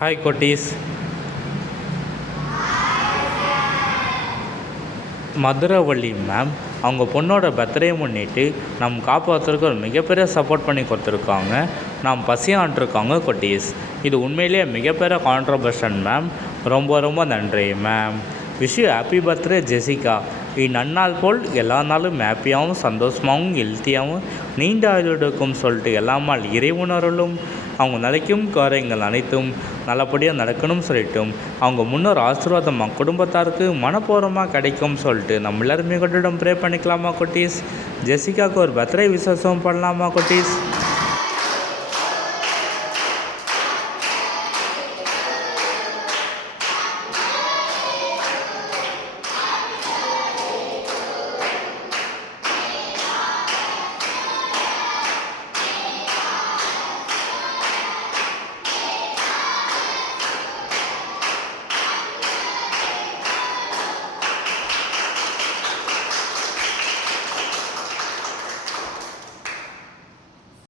Hi குட்டீஸ். Madhuravalli ma'am அவங்க பொண்ணோட பர்த்டே முன்னிட்டு நம் காப்பாற்றுறதுக்கு ஒரு மிகப்பெரிய சப்போர்ட் பண்ணி கொடுத்துருக்காங்க. நாம் பசியான்ட்ருக்காங்க குட்டீஸ். இது உண்மையிலேயே மிகப்பெரிய கான்ட்ரிபியூஷன் மேம். ரொம்ப ரொம்ப நன்றி ma'am. Wish you happy birthday Jessica. இந்நன்னாள் போல் எல்லா நாளும் ஹாப்பியாகவும் சந்தோஷமாகவும் ஹெல்த்தியாகவும் நீண்ட ஆயுளுக்கும் சொல்லிட்டு எல்லாமால் இறைவுணர்களும் அவங்க நினைக்கும் காரியங்கள் அனைத்தும் நல்லபடியாக நடக்கணும்னு சொல்லிட்டும் அவங்க முன்னோர் ஆசீர்வாதம் குடும்பத்தாருக்கு மனப்பூர்வமாக கிடைக்கும் சொல்லிட்டு நம்ம எல்லாருமே கொண்டிடம் ப்ரே பண்ணிக்கலாமா குட்டீஸ்? ஜெசிகாவுக்கு ஒரு பர்த்டே விசேஷம் பண்ணலாமா குட்டீஸ்?